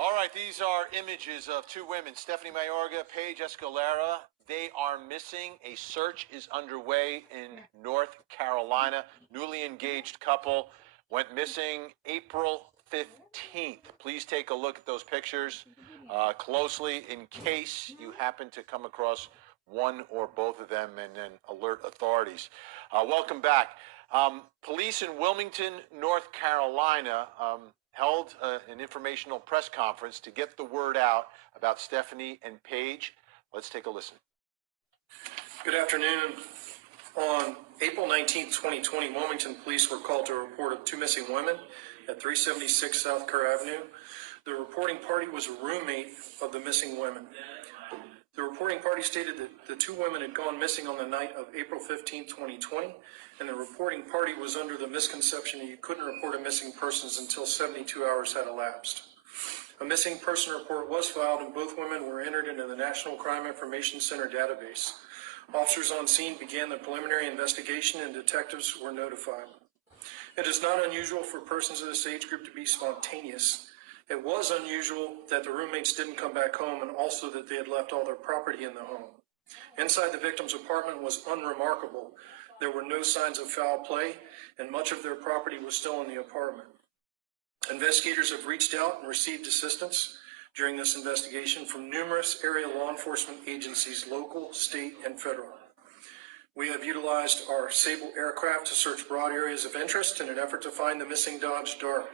All right, these are images of two women, Stephanie Mayorga Paige Escalera. They are missing. A search is underway in North Carolina. Newly engaged couple went missing April 15th. Please take a look at those pictures closely in case you happen to come across one or both of them, and then alert authorities. Welcome back. Police in Wilmington, North Carolina, held an informational press conference to get the word out about Stephanie and Paige. Let's take a listen. Good afternoon. On April 19, 2020, Wilmington police were called to a report of two missing women at 376 South Kerr Avenue. The reporting party was a roommate of the missing women. The reporting party stated that the two women had gone missing on the night of April 15, 2020, and the reporting party was under the misconception that you couldn't report a missing persons until 72 hours had elapsed. A missing person report was filed, and both women were entered into the National Crime Information Center database. Officers on scene began the preliminary investigation, and detectives were notified. It is not unusual for persons of this age group to be spontaneous. It was unusual that the roommates didn't come back home, and also that they had left all their property in the home. Inside the victim's apartment was unremarkable. There were no signs of foul play, and much of their property was still in the apartment. Investigators have reached out and received assistance during this investigation from numerous area law enforcement agencies, local, state, and federal. We have utilized our Sable aircraft to search broad areas of interest in an effort to find the missing Dodge Dart.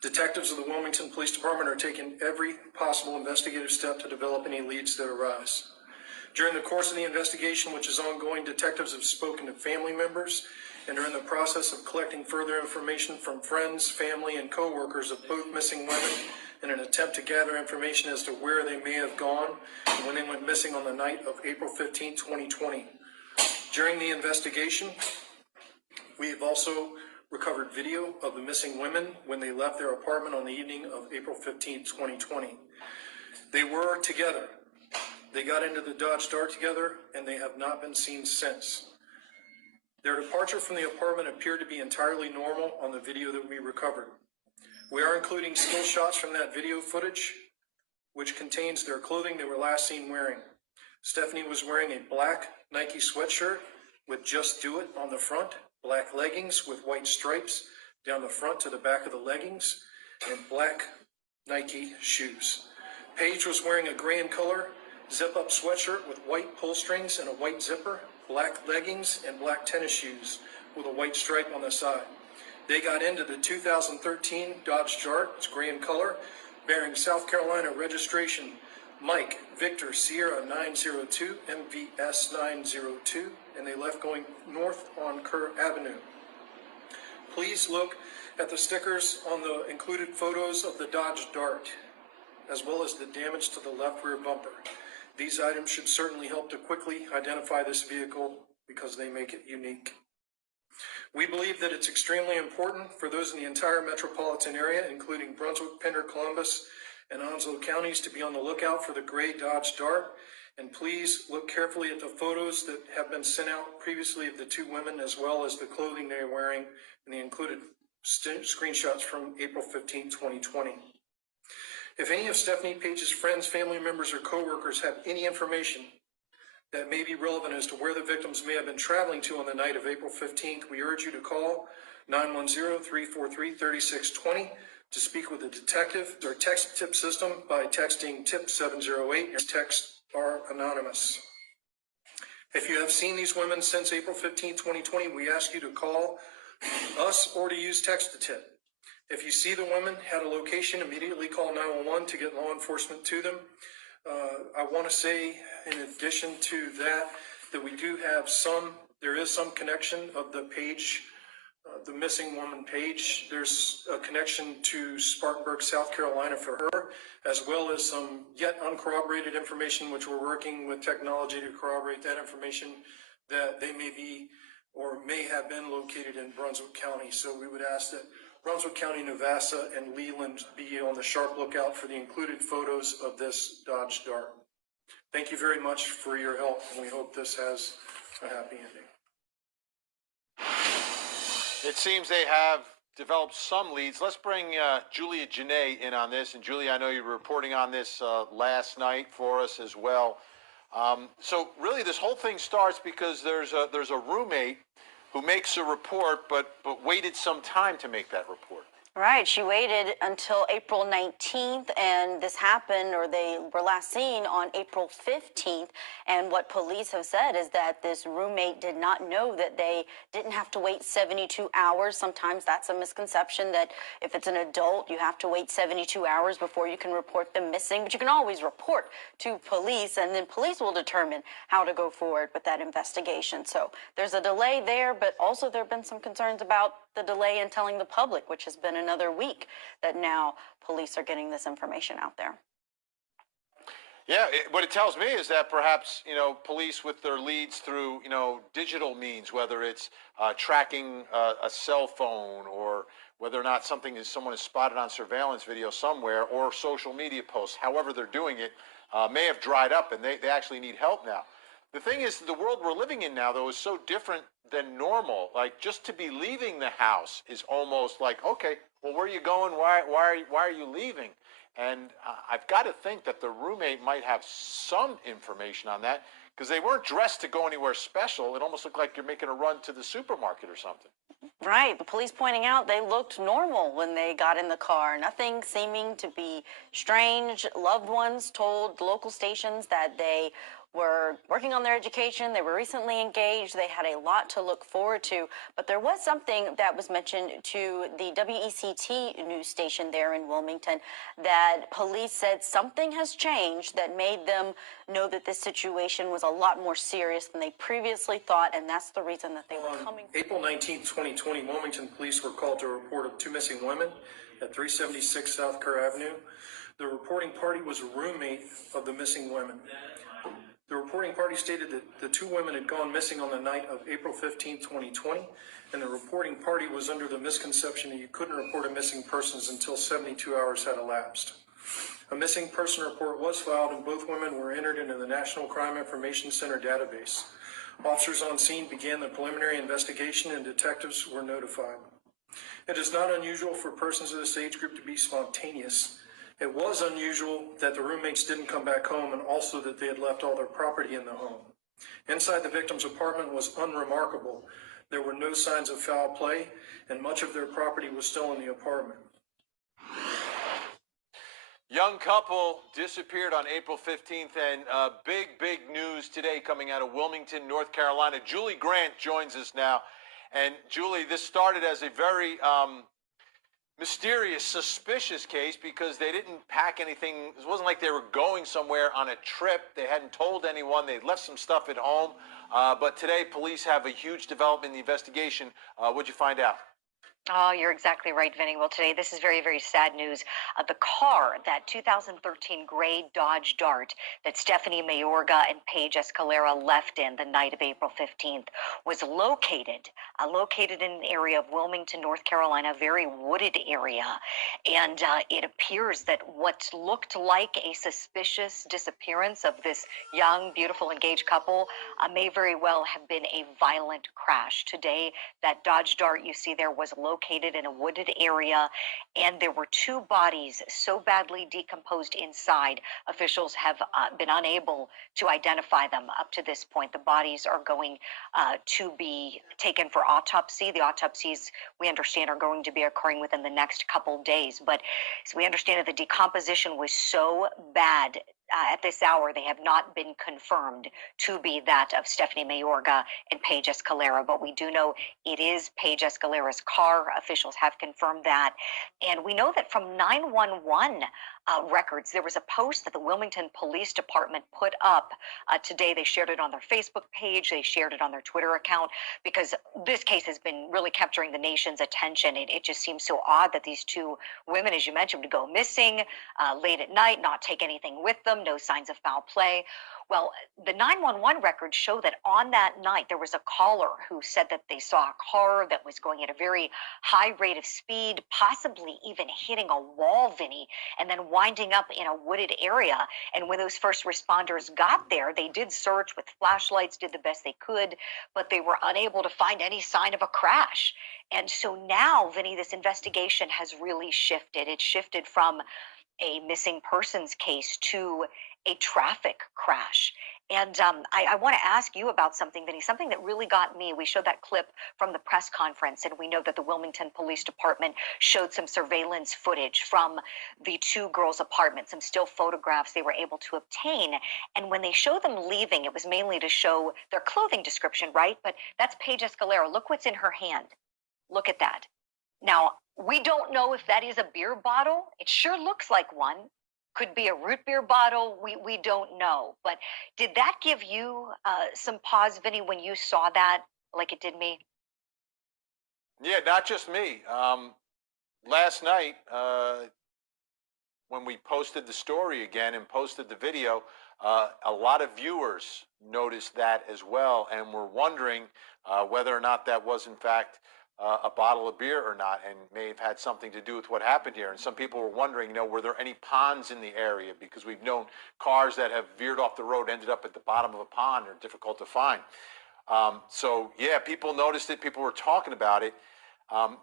Detectives of the Wilmington Police Department are taking every possible investigative step to develop any leads that arise. During the course of the investigation, which is ongoing, detectives have spoken to family members and are in the process of collecting further information from friends, family, and co-workers of both missing women in an attempt to gather information as to where they may have gone when they went missing on the night of April 15, 2020. During the investigation, we have also recovered video of the missing women when they left their apartment on the evening of April 15, 2020. They were together. They got into the Dodge Dart together, and they have not been seen since. Their departure from the apartment appeared to be entirely normal on the video that we recovered. We are including still shots from that video footage, which contains their clothing they were last seen wearing. Stephanie was wearing a black Nike sweatshirt with "Just Do It" on the front, black leggings with white stripes down the front to the back of the leggings, and black Nike shoes. Paige was wearing a gray in color zip-up sweatshirt with white pull strings and a white zipper, black leggings, and black tennis shoes with a white stripe on the side. They got into the 2013 Dodge Dart, it's gray in color, bearing South Carolina registration Mike Victor Sierra 902 MVS 902, and they left going north on Kerr Avenue. Please look at the stickers on the included photos of the Dodge Dart, as well as the damage to the left rear bumper. These items should certainly help to quickly identify this vehicle because they make it unique. We believe that it's extremely important for those in the entire metropolitan area, including Brunswick, Pender, Columbus, and Onslow counties, to be on the lookout for the gray Dodge Dart. And please look carefully at the photos that have been sent out previously of the two women, as well as the clothing they are wearing and the included screenshots from April 15, 2020. If any of Stephanie Paige's friends, family members, or co-workers have any information that may be relevant as to where the victims may have been traveling to on the night of April 15th, we urge you to call 910-343-3620 to speak with a detective. Our text tip system by texting tip 708. Your texts are anonymous. If you have seen these women since April 15, 2020, we ask you to call us or to use text to tip. If you see the women, had a location, immediately call 911 to get law enforcement to them. I want to say, in addition to that we do have there is some connection of the Paige, the missing woman Paige. There's a connection to Spartanburg, South Carolina for her, as well as some yet uncorroborated information, which we're working with technology to corroborate that information, that they may be or may have been located in Brunswick County. So we would ask that Brunswick County, Navassa, and Leland be on the sharp lookout for the included photos of this Dodge Dart. Thank you very much for your help, and we hope this has a happy ending. It seems they have developed some leads. Let's bring Julia Janae in on this. And Julia, I know you were reporting on this last night for us as well. So really, this whole thing starts because there's a roommate who makes a report, but waited some time to make that report. Right. She waited until April 19th, and this happened, or they were last seen on April 15th. And what police have said is that this roommate did not know that they didn't have to wait 72 hours. Sometimes that's a misconception, that if it's an adult, you have to wait 72 hours before you can report them missing. But you can always report to police, and then police will determine how to go forward with that investigation. So there's a delay there, but also there have been some concerns about the delay in telling the public, which has been another week that now police are getting this information out there. Yeah, what it tells me is that perhaps, police with their leads through, digital means, whether it's tracking a cell phone, or whether or not someone is spotted on surveillance video somewhere, or social media posts, however they're doing it, may have dried up, and they actually need help now. The thing is, the world we're living in now, though, is so different than normal. Like, just to be leaving the house is almost like, okay, well, where are you going? Why are you leaving? And I've got to think that the roommate might have some information on that, because they weren't dressed to go anywhere special. It almost looked like you're making a run to the supermarket or something. Right. The police pointing out they looked normal when they got in the car. Nothing seeming to be strange. Loved ones told local stations that they were working on their education. They were recently engaged. They had a lot to look forward to. But there was something that was mentioned to the WECT news station there in Wilmington, that police said something has changed that made them know that this situation was a lot more serious than they previously thought, and that's the reason that they were coming. April 19th, 2020, Wilmington police were called to a report of two missing women at 376 South Kerr Avenue. The reporting party was a roommate of the missing women. The reporting party stated that the two women had gone missing on the night of April 15, 2020, and the reporting party was under the misconception that you couldn't report a missing persons until 72 hours had elapsed. A missing person report was filed, and both women were entered into the National Crime Information Center database. Officers on scene began the preliminary investigation, and detectives were notified. It is not unusual for persons of this age group to be spontaneous. It was unusual that the roommates didn't come back home, and also that they had left all their property in the home. Inside the victim's apartment was unremarkable. There were no signs of foul play, and much of their property was still in the apartment. Young couple disappeared on April 15th, and big news today coming out of Wilmington, North Carolina. Julie Grant joins us now. And Julie, this started as a very mysterious, suspicious case, because they didn't pack anything. It wasn't like they were going somewhere on a trip. They hadn't told anyone. They'd left some stuff at home. But today, police have a huge development in the investigation. What'd you find out? Oh, you're exactly right, Vinny. Well, today, this is very sad news. The car, that 2013 gray Dodge Dart that Stephanie Mayorga and Paige Escalera left in the night of April 15th, was located in an area of Wilmington, North Carolina, a very wooded area. And it appears that what looked like a suspicious disappearance of this young, beautiful, engaged couple may very well have been a violent crash. Today, that Dodge Dart you see there was located in a wooded area, and there were two bodies so badly decomposed inside, officials have been unable to identify them up to this point. The bodies are going to be taken for autopsy. The autopsies, we understand, are going to be occurring within the next couple days. But as we understand it, the decomposition was so bad at this hour, they have not been confirmed to be that of Stephanie Mayorga and Paige Escalera, but we do know it is Paige Escalera's car. Officials have confirmed that. And we know that from 911 records, there was a post that the Wilmington Police Department put up today. They shared it on their Facebook page. They shared it on their Twitter account, because this case has been really capturing the nation's attention. It just seems so odd that these two women, as you mentioned, would go missing late at night, not take anything with them, no signs of foul play. Well, the 911 records show that on that night, there was a caller who said that they saw a car that was going at a very high rate of speed, possibly even hitting a wall, Vinny, and then winding up in a wooded area. And when those first responders got there, they did search with flashlights, did the best they could, but they were unable to find any sign of a crash. And so now, Vinny, this investigation has really shifted. It shifted from a missing persons case to a traffic crash. And I want to ask you about something, Vinny, something that really got me. We showed that clip from the press conference, and we know that the Wilmington Police Department showed some surveillance footage from the two girls' apartments, some still photographs they were able to obtain. And when they showed them leaving, it was mainly to show their clothing description, right? But that's Paige Escalera. Look what's in her hand. Look at that. Now, we don't know if that is a beer bottle. It sure looks like one. Could be a root beer bottle. We don't know. But did that give you some pause, Vinny, when you saw that, like it did me? Yeah, not just me. Last night, when we posted the story again and posted the video, a lot of viewers noticed that as well and were wondering whether or not that was in fact a bottle of beer or not, and may have had something to do with what happened here. And some people were wondering, were there any ponds in the area? Because we've known cars that have veered off the road ended up at the bottom of a pond are difficult to find. So yeah, people noticed it. People were talking about it.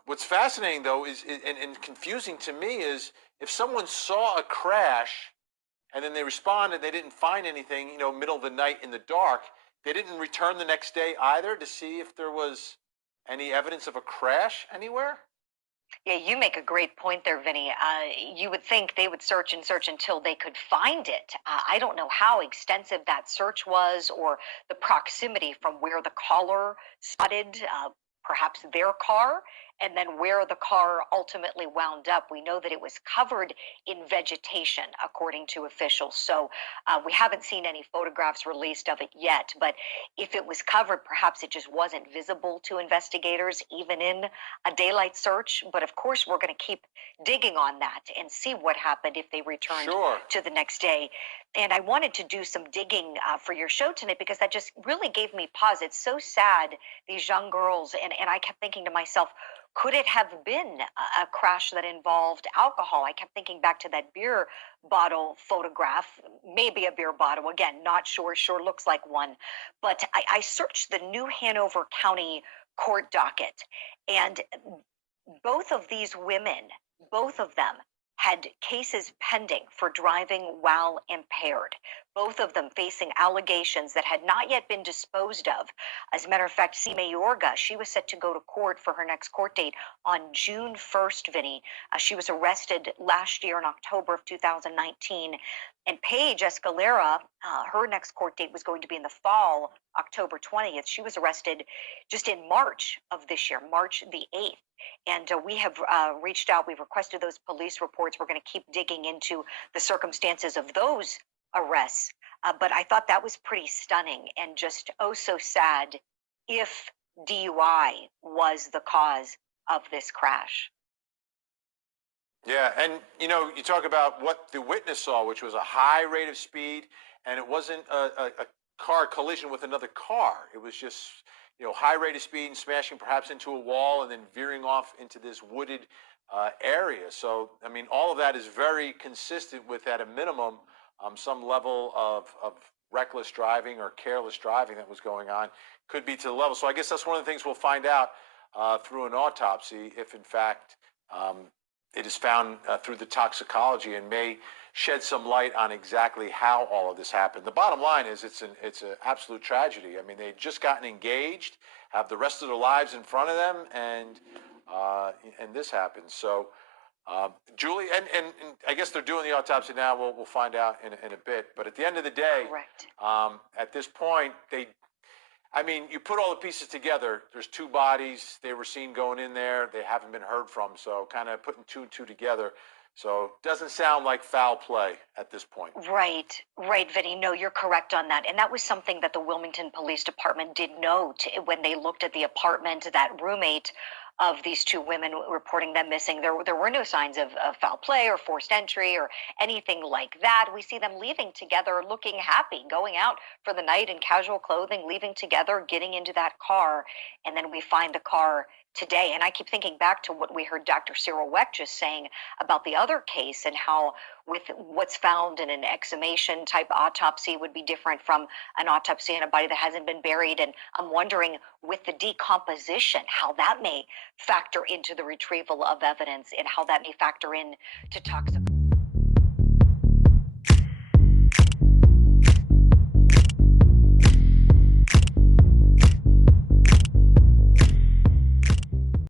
What's fascinating though is, and confusing to me, is if someone saw a crash and then they responded, they didn't find anything, middle of the night in the dark, they didn't return the next day either to see if there was any evidence of a crash anywhere? Yeah, you make a great point there, Vinny. You would think they would search and search until they could find it. I don't know how extensive that search was or the proximity from where the caller spotted perhaps their car and then where the car ultimately wound up. We know that it was covered in vegetation, according to officials. So we haven't seen any photographs released of it yet. But if it was covered, perhaps it just wasn't visible to investigators, even in a daylight search. But of course, we're going to keep digging on that and see what happened if they returned Sure. to the next day. And I wanted to do some digging for your show tonight because that just really gave me pause. It's so sad, these young girls. And I kept thinking to myself, could it have been a crash that involved alcohol? I kept thinking back to that beer bottle photograph, maybe a beer bottle. Again, not sure, sure looks like one. But I searched the New Hanover County court docket, and both of these women, both of them, had cases pending for driving while impaired. Both of them facing allegations that had not yet been disposed of. As a matter of fact, Mayorga, she was set to go to court for her next court date on June 1st, Vinny. She was arrested last year in October of 2019. And Paige Escalera, her next court date was going to be in the fall, October 20th. She was arrested just in March of this year, March the 8th. And we have reached out. We've requested those police reports. We're going to keep digging into the circumstances of those arrests. But I thought that was pretty stunning and just oh so sad if DUI was the cause of this crash. Yeah, and you talk about what the witness saw, which was a high rate of speed, and it wasn't a car collision with another car. It was just high rate of speed and smashing perhaps into a wall and then veering off into this wooded area. So, I mean, all of that is very consistent with, at a minimum, some level of reckless driving or careless driving that was going on. Could be to the level. So I guess that's one of the things we'll find out through an autopsy, if in fact it is found through the toxicology, and may shed some light on exactly how all of this happened. The bottom line is it's an absolute tragedy. I mean, they'd just gotten engaged, have the rest of their lives in front of them, and this happens. So, Julie, and I guess they're doing the autopsy now. We'll find out in a bit. But at the end of the day, Correct. At this point, you put all the pieces together. There's two bodies. They were seen going in there. They haven't been heard from. So kind of putting two and two together. So doesn't sound like foul play at this point. Right, Vinny. No, you're correct on that. And that was something that the Wilmington Police Department did note when they looked at the apartment, that roommate of these two women reporting them missing. There were no signs of foul play or forced entry or anything like that. We see them leaving together, looking happy, going out for the night in casual clothing, leaving together, getting into that car, and then we find the car today. And I keep thinking back to what we heard Dr. Cyril Weck just saying about the other case, and how with what's found in an exhumation type autopsy would be different from an autopsy in a body that hasn't been buried. And I'm wondering, with the decomposition, how that may factor into the retrieval of evidence, and how that may factor in to toxic.